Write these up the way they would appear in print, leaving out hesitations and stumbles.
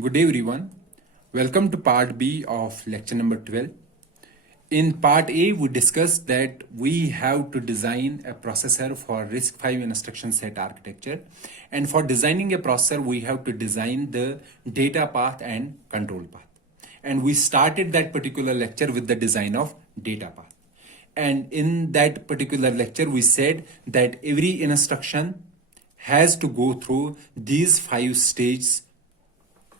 Good day everyone. Welcome to part B of lecture number 12. In part A, we discussed that we have to design a processor for RISC-V instruction set architecture. And for designing a processor, we have to design the data path and control path. And we started that particular lecture with the design of data path. And in that particular lecture, we said that every instruction has to go through these 5 stages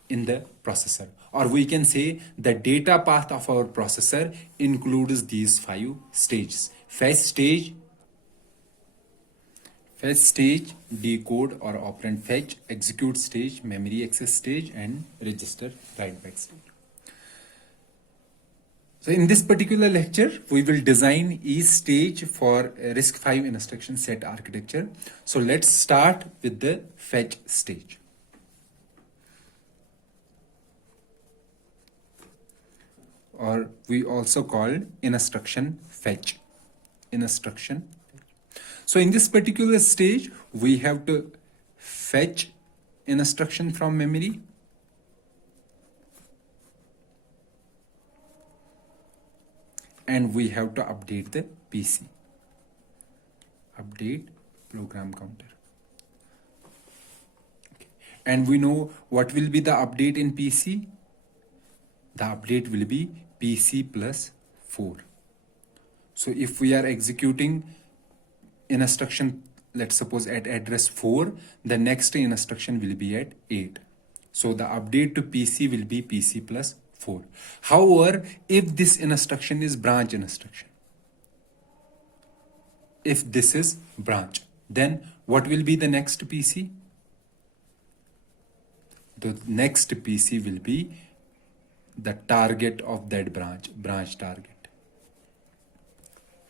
in the processor, or we can say the data path of our processor includes these 5 stages: fetch stage, decode or operand fetch, execute stage, memory access stage, and register write back stage. So in this particular lecture, we will design each stage for RISC-V instruction set architecture. So let's start with the fetch stage. Or we also call instruction fetch. So in this particular stage, we have to fetch instruction from memory, and we have to update the PC. Update program counter. Okay. And we know what will be the update in PC. The update will be PC plus 4. So if we are executing instruction, let's suppose at address 4, the next instruction will be at 8. So the update to PC will be PC plus 4. However, if this instruction is branch instruction, if this is branch, then what will be the next PC? The next PC will be the target of that branch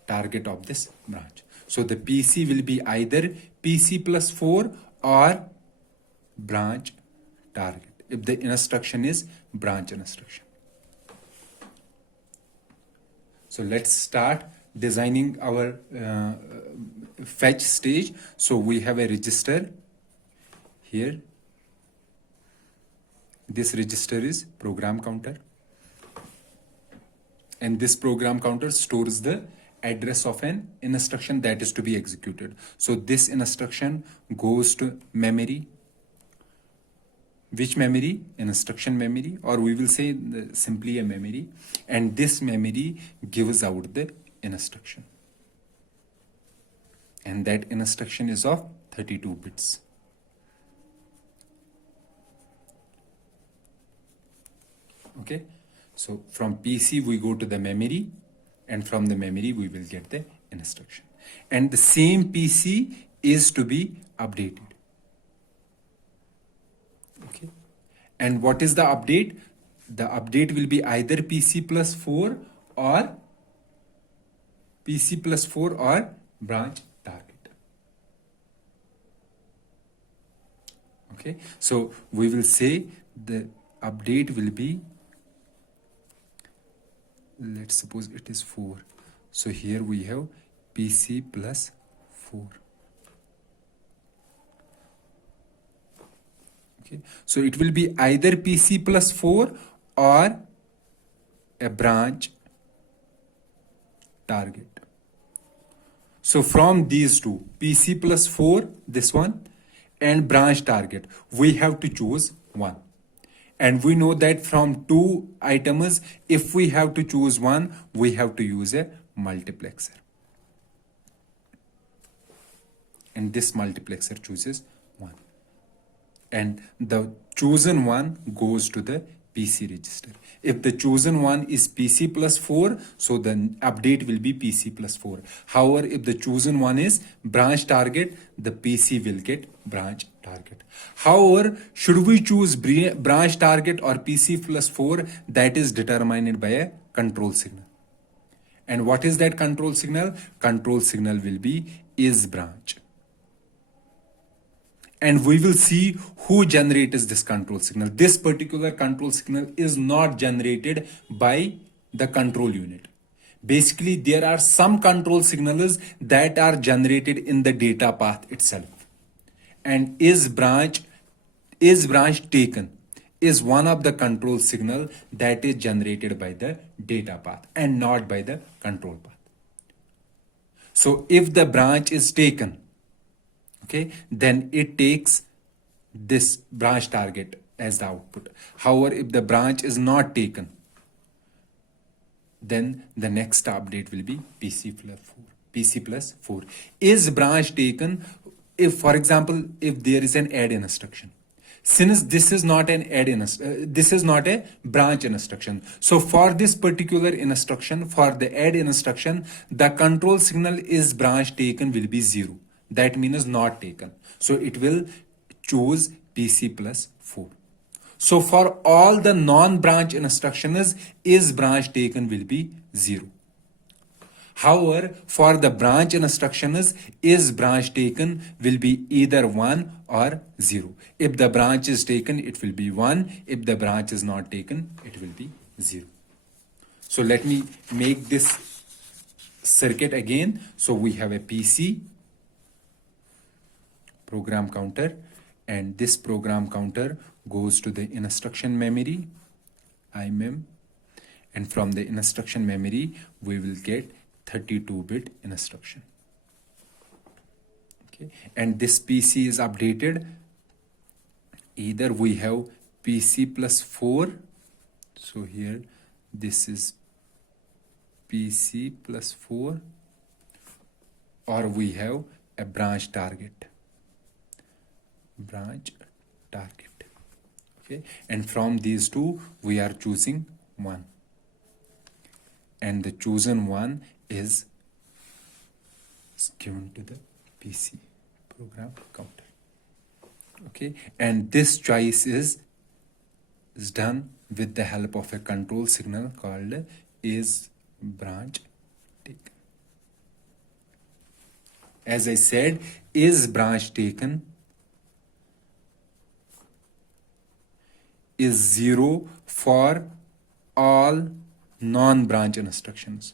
target of this branch. So the PC will be either PC plus 4 or branch target if the instruction is branch instruction. So let's start designing our fetch stage. So we have a register here. This register is program counter, and this program counter stores the address of an instruction that is to be executed. So this instruction goes to memory. Which memory? Instruction memory, or we will say simply a memory, and this memory gives out the instruction, and that instruction is of 32 bits. Okay, so from PC we go to the memory, and from the memory we will get the instruction, and the same PC is to be updated. Okay, and what is the update? The update will be either PC plus 4 or branch target. Okay, so we will say the update will be, let's suppose it is 4. So here we have PC plus 4. Okay, so it will be either PC plus 4 or a branch target. So from these two, PC plus 4, this one, and branch target, we have to choose one. And we know that from 2 items, if we have to choose one, we have to use a multiplexer. And this multiplexer chooses 1. And the chosen one goes to the PC register. If the chosen one is PC plus 4, so the update will be PC plus 4. However, if the chosen one is branch target, the PC will get branch target. However, should we choose branch target or PC plus 4, that is determined by a control signal. And what is that control signal? Control signal will be is branch. And we will see who generates this control signal. This particular control signal is not generated by the control unit. Basically, there are some control signals that are generated in the data path itself. And is branch taken is one of the control signal that is generated by the data path and not by the control path. So if the branch is taken, okay, then it takes this branch target as the output. However, if the branch is not taken, then the next update will be PC plus 4. PC plus 4. Is branch taken if, for example, if there is an add instruction? Since this is not an this is not a branch instruction. So for this particular instruction, for the add instruction, the control signal is branch taken will be 0. That means not taken. So it will choose PC plus 4. So for all the non-branch instructions, is branch taken will be 0. However, for the branch instructions, is branch taken will be either 1 or 0. If the branch is taken, it will be 1. If the branch is not taken, it will be 0. So let me make this circuit again. So we have a PC program counter, and this program counter goes to the instruction memory, IMEM, and from the instruction memory, we will get 32-bit instruction. Okay, and this PC is updated. Either we have PC plus 4, so here this is PC plus 4, or we have a branch target. Okay, and from these two we are choosing one, and the chosen one is given to the PC program counter. Okay, and this choice is done with the help of a control signal called is branch taken. As I said, is branch taken is 0 for all non-branch instructions.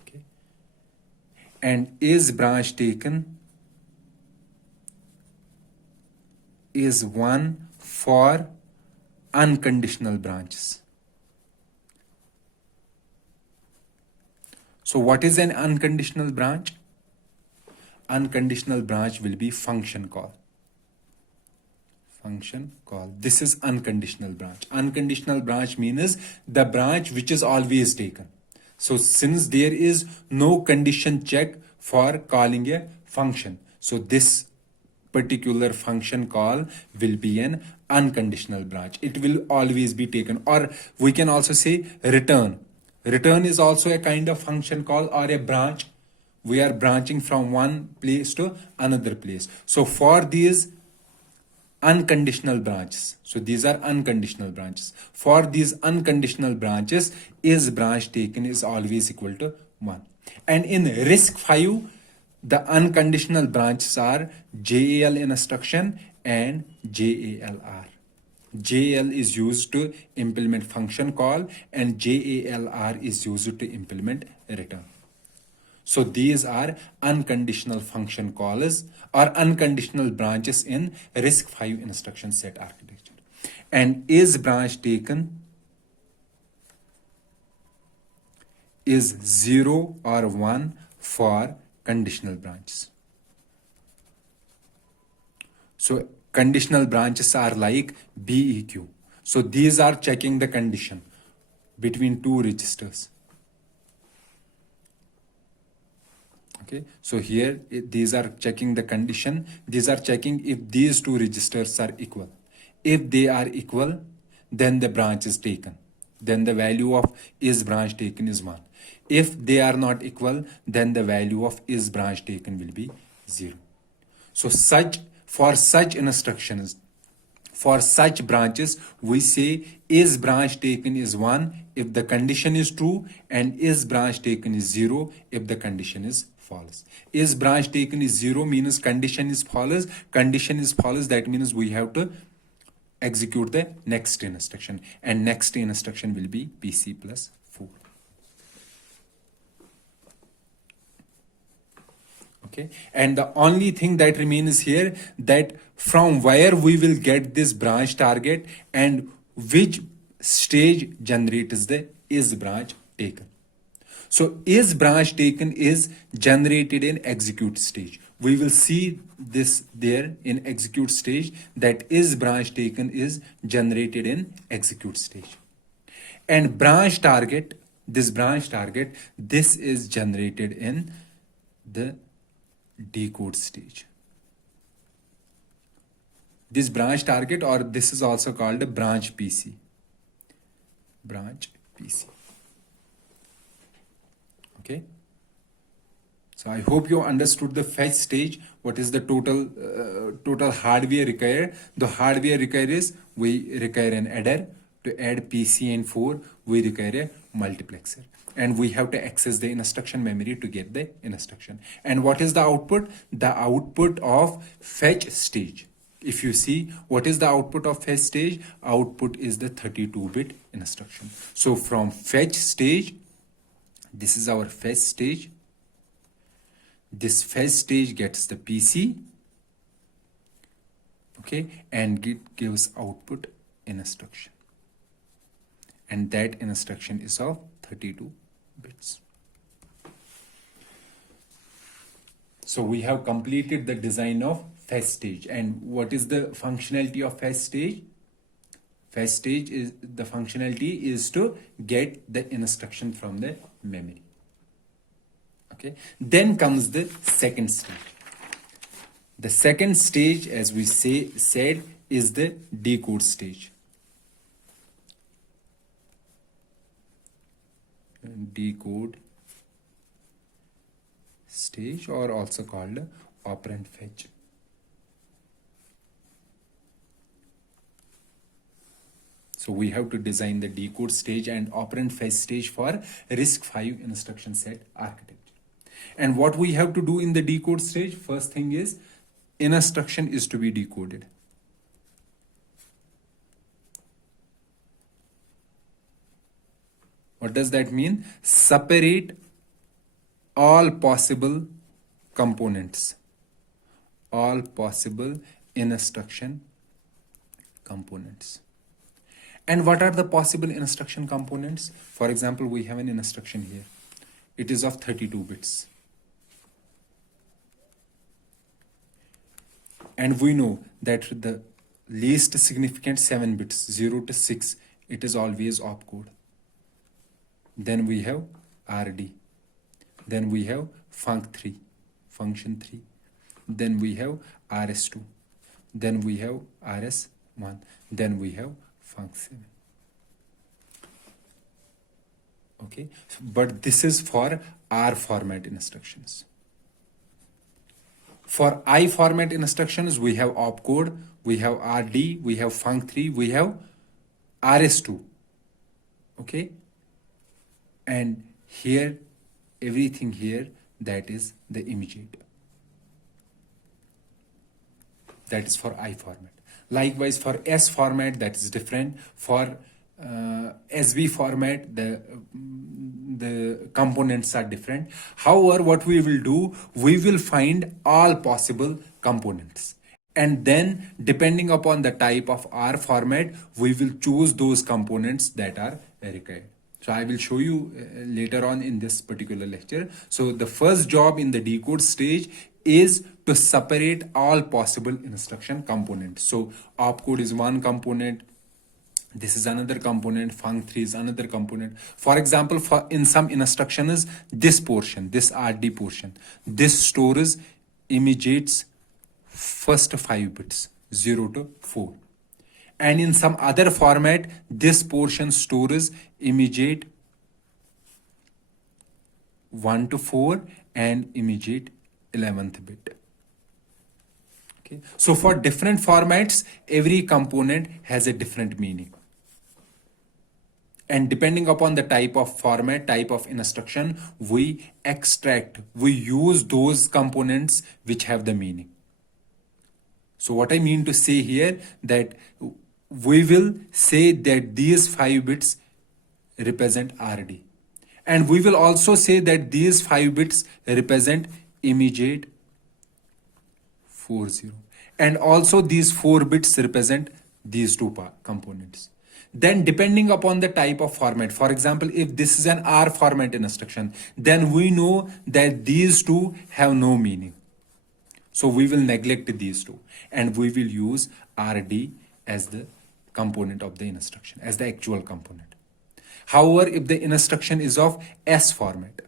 Okay. And is branch taken is 1 for unconditional branches. So what is an unconditional branch? Unconditional branch will be function call. This is unconditional branch. Unconditional branch means the branch which is always taken. So since there is no condition check for calling a function, so this particular function call will be an unconditional branch. It will always be taken. Or we can also say return. Return is also a kind of function call or a branch. We are branching from one place to another place. So for these unconditional branches, so these are unconditional branches. For these unconditional branches, is branch taken is always equal to 1. And in RISC-V, the unconditional branches are JAL instruction and JALR. JAL is used to implement function call and JALR is used to implement return. So these are unconditional function calls or unconditional branches in RISC-V instruction set architecture. And is branch taken is 0 or 1 for conditional branches. So conditional branches are like BEQ. So these are checking the condition between two registers. Okay, so here these are checking the condition. These are checking if these two registers are equal. If they are equal, then the branch is taken. Then the value of is branch taken is 1. If they are not equal, then the value of is branch taken will be 0. So for such instructions, for such branches, we say is branch taken is 1 if the condition is true, and is branch taken is 0 if the condition is false. Is branch taken is 0 means condition is false. Condition is false, that means we have to execute the next instruction, and next instruction will be PC plus 4. Okay, and the only thing that remains here, that from where we will get this branch target and which stage generates the is branch taken. So is branch taken is generated in execute stage. We will see this there in execute stage, that is branch taken is generated in execute stage. And branch target, this is generated in the decode stage. This branch target, or this is also called a branch PC. Branch PC. Okay. So I hope you understood the fetch stage. What is the total hardware required? The hardware required is, we require an adder. To add PC and 4, we require a multiplexer. And we have to access the instruction memory to get the instruction. And what is the output? The output of fetch stage. If you see, what is the output of fetch stage? Output is the 32-bit instruction. So from fetch stage, this is our fetch stage. This fetch stage gets the PC, okay, and it gives output instruction. And that instruction is of 32 bits. So we have completed the design of fetch stage. And what is the functionality of fetch stage? Fetch stage is, the functionality is to get the instruction from the memory. Okay. Then comes the second stage. The second stage, as we said, is the decode stage. Decode stage, or also called operand fetch. So we have to design the decode stage and operand fetch stage for RISC-V instruction set architecture. And what we have to do in the decode stage, first thing is, instruction is to be decoded. What does that mean? Separate all possible components, all possible instruction components. And what are the possible instruction components? For example, we have an instruction here. It is of 32 bits. And we know that the least significant 7 bits, 0 to 6, it is always opcode. Then we have RD. Then we have func3, function 3. Then we have RS2. Then we have RS1. Then we have func7. Okay, but this is for R format instructions. For I format instructions, we have opcode, we have RD, we have func3, we have RS2. Okay, and here, everything here, that is the immediate. That is for I format. Likewise, for S format, that is different. For SV format, the components are different. However, what we will do, we will find all possible components. And then, depending upon the type of R format, we will choose those components that are required. So I will show you later on in this particular lecture. So the first job in the decode stage is to separate all possible instruction components. So opcode is one component, this is another component, func3 is another component. For example, in some instructions, this portion, this RD portion, this stores immediates first 5 bits, 0 to 4. And in some other format, this portion stores immediate 1 to 4 and immediate 11th bit. Okay. So for different formats, every component has a different meaning. And depending upon the type of format, type of instruction, we use those components which have the meaning. So what I mean to say here, that we will say that these 5 bits represent RD. And we will also say that these 5 bits represent immediate 40. And also these 4 bits represent these two components. Then depending upon the type of format, for example, if this is an R format instruction, then we know that these two have no meaning. So we will neglect these two and we will use RD as the component of the instruction, as the actual component. However, if the instruction is of S format,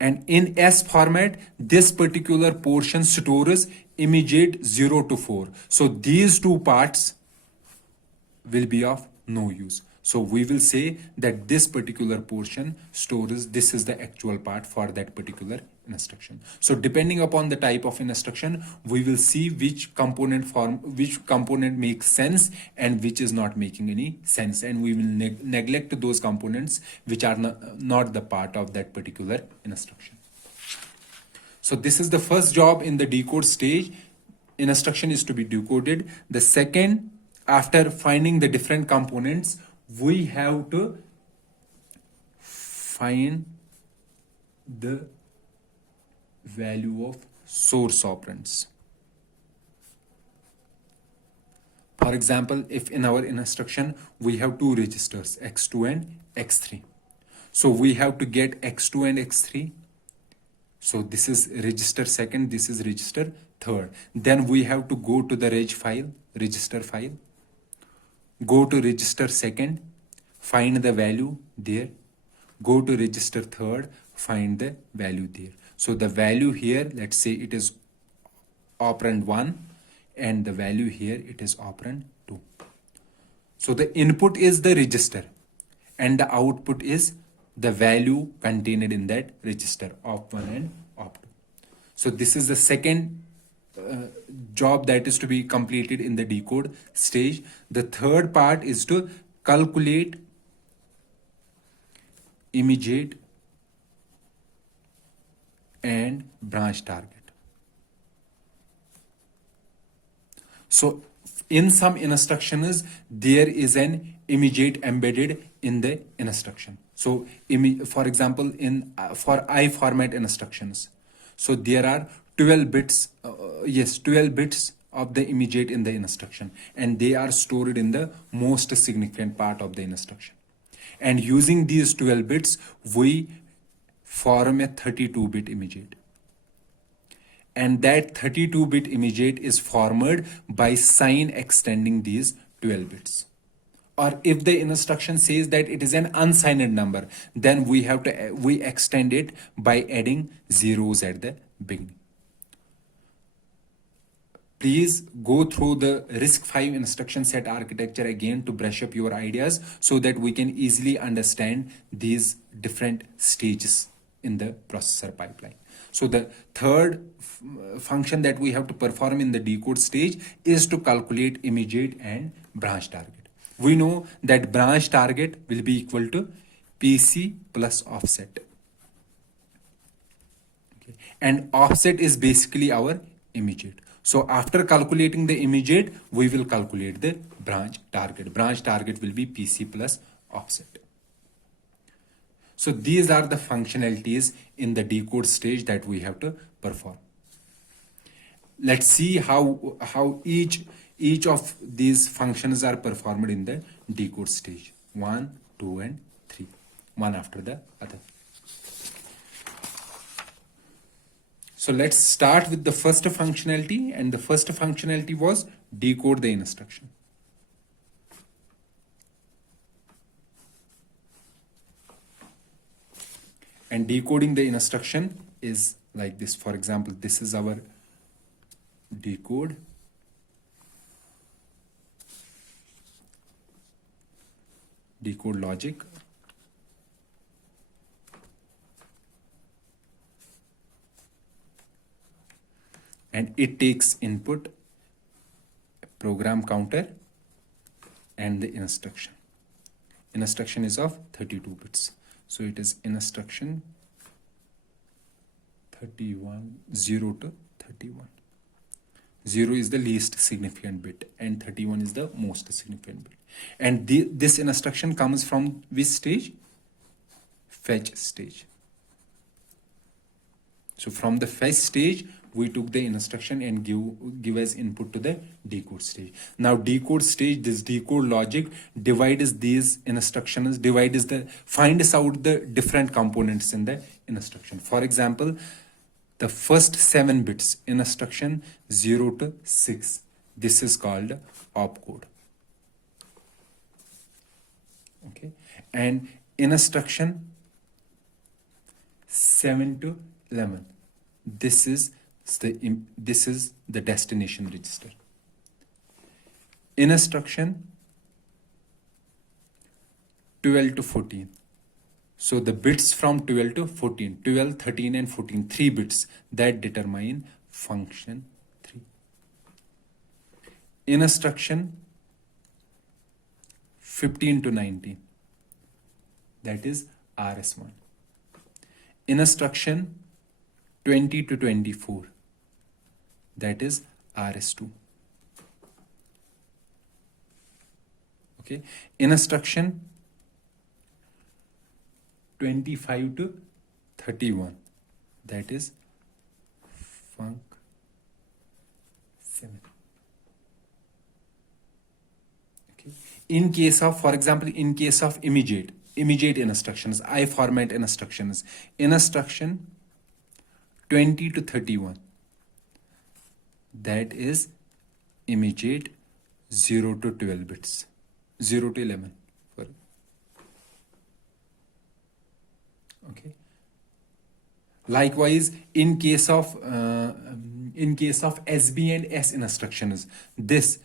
and in S format, this particular portion stores immediate 0 to 4. So these two parts will be of no use. So we will say that this particular portion stores, this is the actual part for that particular instruction. So depending upon the type of instruction, we will see which component makes sense and which is not making any sense. And we will neglect those components which are not the part of that particular instruction. So this is the first job in the decode stage. Instruction is to be decoded. The second, after finding the different components, we have to find the value of source operands. For example, if in our instruction we have two registers x2 and x3, so we have to get x2 and x3. So this is register second, this is register third. Then we have to go to the register file, go to register second, find the value there, go to register third, find the value there. So the value here, let's say it is operand 1 and the value here it is operand 2. So the input is the register and the output is the value contained in that register, op1 and op2. So this is the second job that is to be completed in the decode stage. The third part is to calculate immediate and branch target. So in some instructions, there is an immediate embedded in the instruction. So for example, for I format instructions, so there are 12 bits, 12 bits of the immediate in the instruction, and they are stored in the most significant part of the instruction. And using these 12 bits, we form a 32-bit immediate. And that 32-bit immediate is formed by sign extending these 12 bits. Or if the instruction says that it is an unsigned number, then we extend it by adding zeros at the beginning. Please go through the RISC-V instruction set architecture again to brush up your ideas so that we can easily understand these different stages in the processor pipeline. So the third function that we have to perform in the decode stage is to calculate immediate and branch target. We know that branch target will be equal to PC plus offset. Okay. And offset is basically our immediate. So after calculating the immediate, we will calculate the branch target. Branch target will be PC plus offset. So these are the functionalities in the decode stage that we have to perform. Let's see how each of these functions are performed in the decode stage. 1, 2, and 3, one after the other. So let's start with the first functionality, and the first functionality was decode the instruction. And decoding the instruction is like this. For example, this is our decode. Decode logic. And it takes input, program counter, and the instruction. Instruction is of 32 bits. So it is instruction 31, 0 to 31. 0 is the least significant bit and 31 is the most significant bit. And this instruction comes from which stage? Fetch stage. So from the fetch stage, we took the instruction and give as input to the decode stage. Now decode stage, this decode logic divides these instructions, finds out the different components in the instruction. For example, the first 7 bits instruction 0 to 6, this is called opcode. Okay, and instruction 7 to 11, this is the destination register. Instruction 12 to 14, so the bits from 12 to 14, 12, 13 and 14, 3 bits that determine function 3. Instruction 15 to 19, that is RS1. Instruction 20 to 24, that is RS2. Okay, instruction 25 to 31, that is func 7. Okay, in case of, for example, in case of immediate instructions, I format instructions, instruction 20 to 31, that is immediate 0 to 12 bits, 0 to 11. Sorry. Okay. Likewise, in case of SB and S instructions, this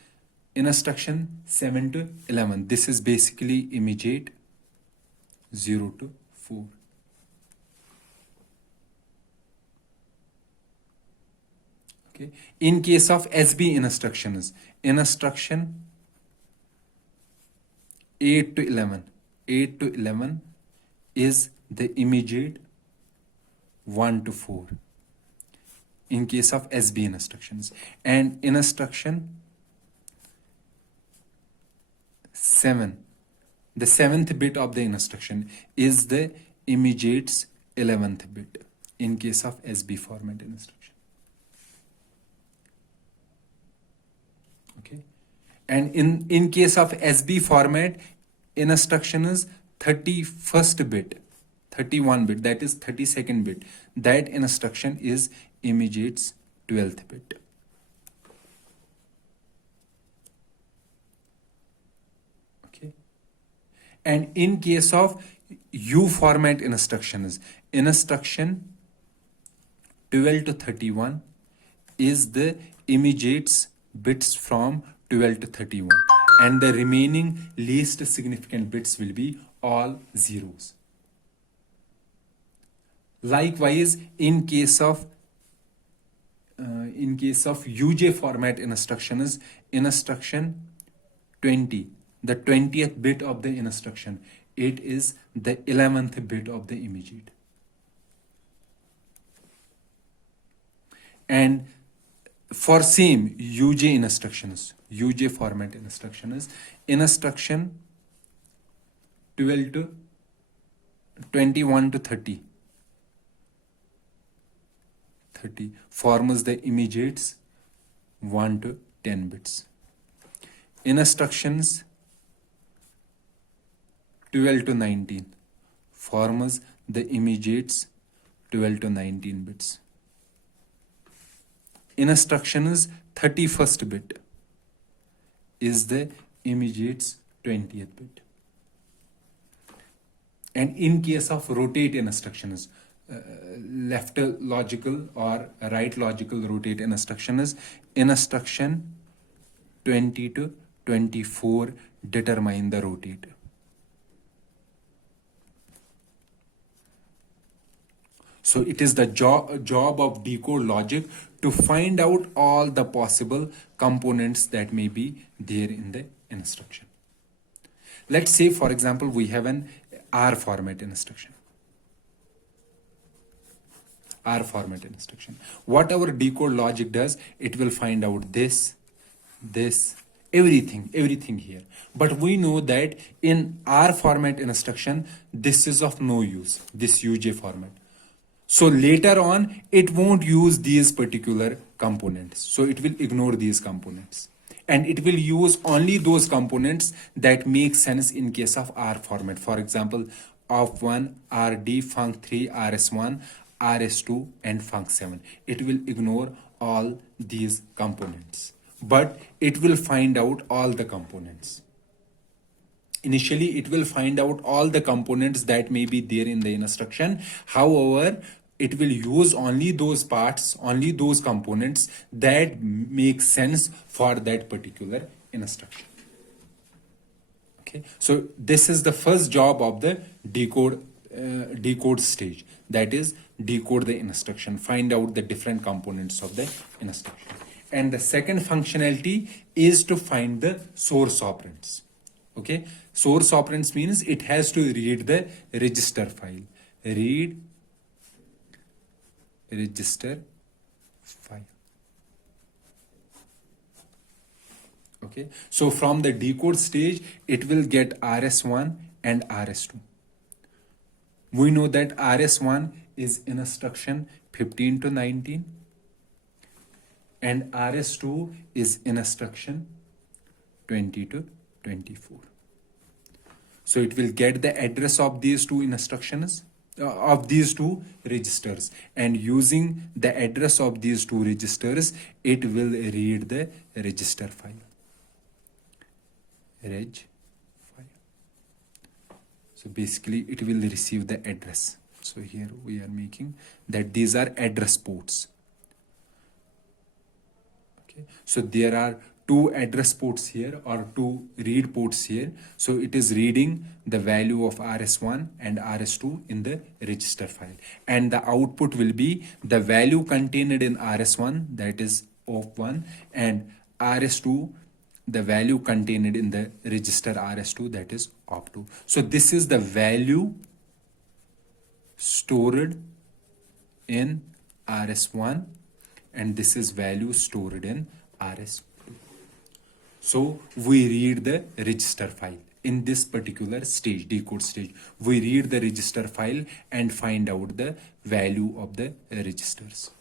instruction 7 to 11, this is basically immediate 0 to 4. Okay. In case of SB instructions, instruction 8 to 11, 8 to 11 is the immediate 1 to 4 in case of SB instructions, and instruction 7, the 7th bit of the instruction is the immediate's 11th bit in case of SB format instruction. Okay, and in case of SB format, instruction is 31st bit, 31 bit, that is 32nd bit. That instruction is immediate's 12th bit. Okay, and in case of U format instructions, instruction 12 to 31 is the immediate's bits from 12 to 31, and the remaining least significant bits will be all zeros. Likewise, in case of UJ format instructions, instruction 20, the 20th bit of the instruction, it is the 11th bit of the immediate. And for same UJ instructions, UJ format instructions, instruction 12 to 21 to 30 forms the immediates 1 to 10 bits. Instructions 12 to 19 forms the immediates 12 to 19 bits. Instructions 31st bit is the immediate's 20th bit. And in case of rotate instructions, left logical or right logical rotate instructions, instruction 20 to 24 determine the rotate. So it is the job of decode logic to find out all the possible components that may be there in the instruction. Let's say, for example, we have an R format instruction. R format instruction. What our decode logic does, it will find out this, everything here. But we know that in R format instruction, this is of no use, this UJ format. So later on, it won't use these particular components. So it will ignore these components. And it will use only those components that make sense in case of R format. For example, of1, RD, func3, RS1, RS2, and func7. It will ignore all these components. But it will find out all the components. Initially, it will find out all the components that may be there in the instruction. However, it will use only those parts, only those components that make sense for that particular instruction. Okay, so this is the first job of the decode stage, that is decode the instruction, find out the different components of the instruction. And the second functionality is to find the source operands. Okay, source operands means it has to read the register file. Read register file. Okay, so from the decode stage, it will get RS1 and RS2. We know that RS1 is instruction 15 to 19 and RS2 is instruction 20 to 24. So it will get the address of these two instructions, of these two registers, and using the address of these two registers, it will read the register file. Reg file. So basically it will receive the address. So here we are making that these are address ports. Okay, so there are two address ports here or two read ports here. So it is reading the value of RS1 and RS2 in the register file. And the output will be the value contained in RS1, that is of1, and RS2, the value contained in the register RS2, that is op2. So this is the value stored in RS1 and this is value stored in RS2. So we read the register file in this particular stage, decode stage. We read the register file and find out the value of the registers.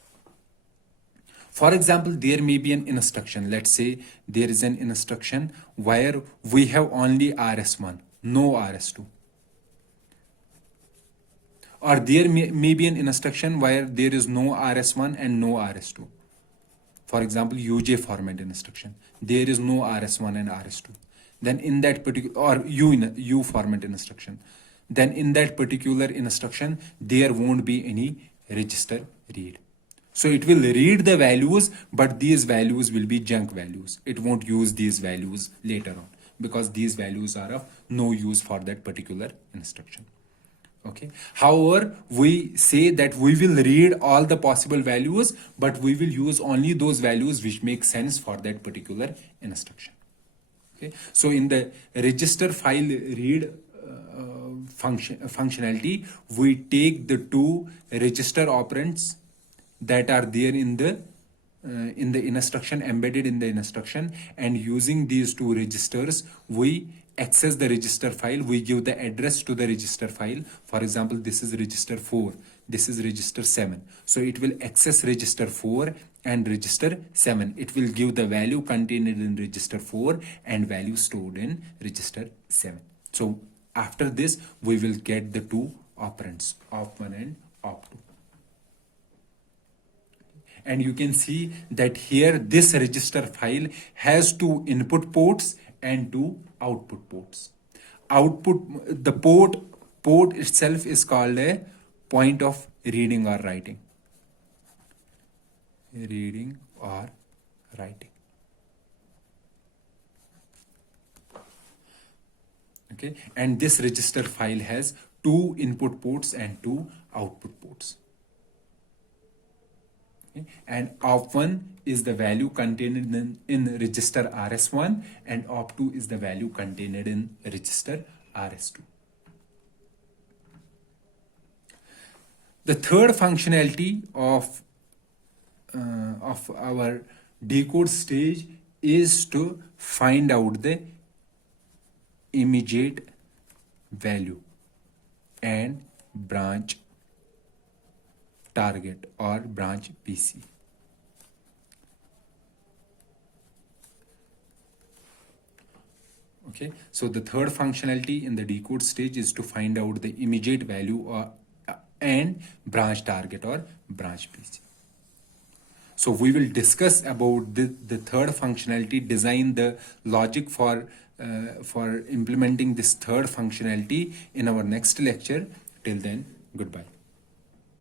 For example, there may be an instruction. Let's say there is an instruction where we have only RS1, no RS2. Or there may be an instruction where there is no RS1 and no RS2. For example, UJ format instruction. There is no RS1 and RS2. Then in that particular, or U format instruction. Then in that particular instruction, there won't be any register read. So it will read the values, but these values will be junk values. It won't use these values later on because these values are of no use for that particular instruction. Okay. However, we say that we will read all the possible values, but we will use only those values which make sense for that particular instruction. Okay. So in the register file read functionality, we take the two register operands that are there in the instruction, embedded in the instruction, and using these two registers, we access the register file. We give the address to the register file. For example, this is register 4, this is register 7. So it will access register 4 and register 7. It will give the value contained in register 4 and value stored in register 7. So after this, we will get the two operands, op1 and op2. And you can see that here this register file has two input ports and two output ports. The port itself is called a point of reading or writing. Reading or writing. Okay, and this register file has two input ports and two output ports. And op1 is the value contained in register RS1 and op2 is the value contained in register RS2. The third functionality of our decode stage is to find out the immediate value and branch target or branch PC. Okay, so the third functionality in the decode stage is to find out the immediate value and branch target or branch PC. So we will discuss about the third functionality, design the logic for implementing this third functionality in our next lecture. Till then, goodbye.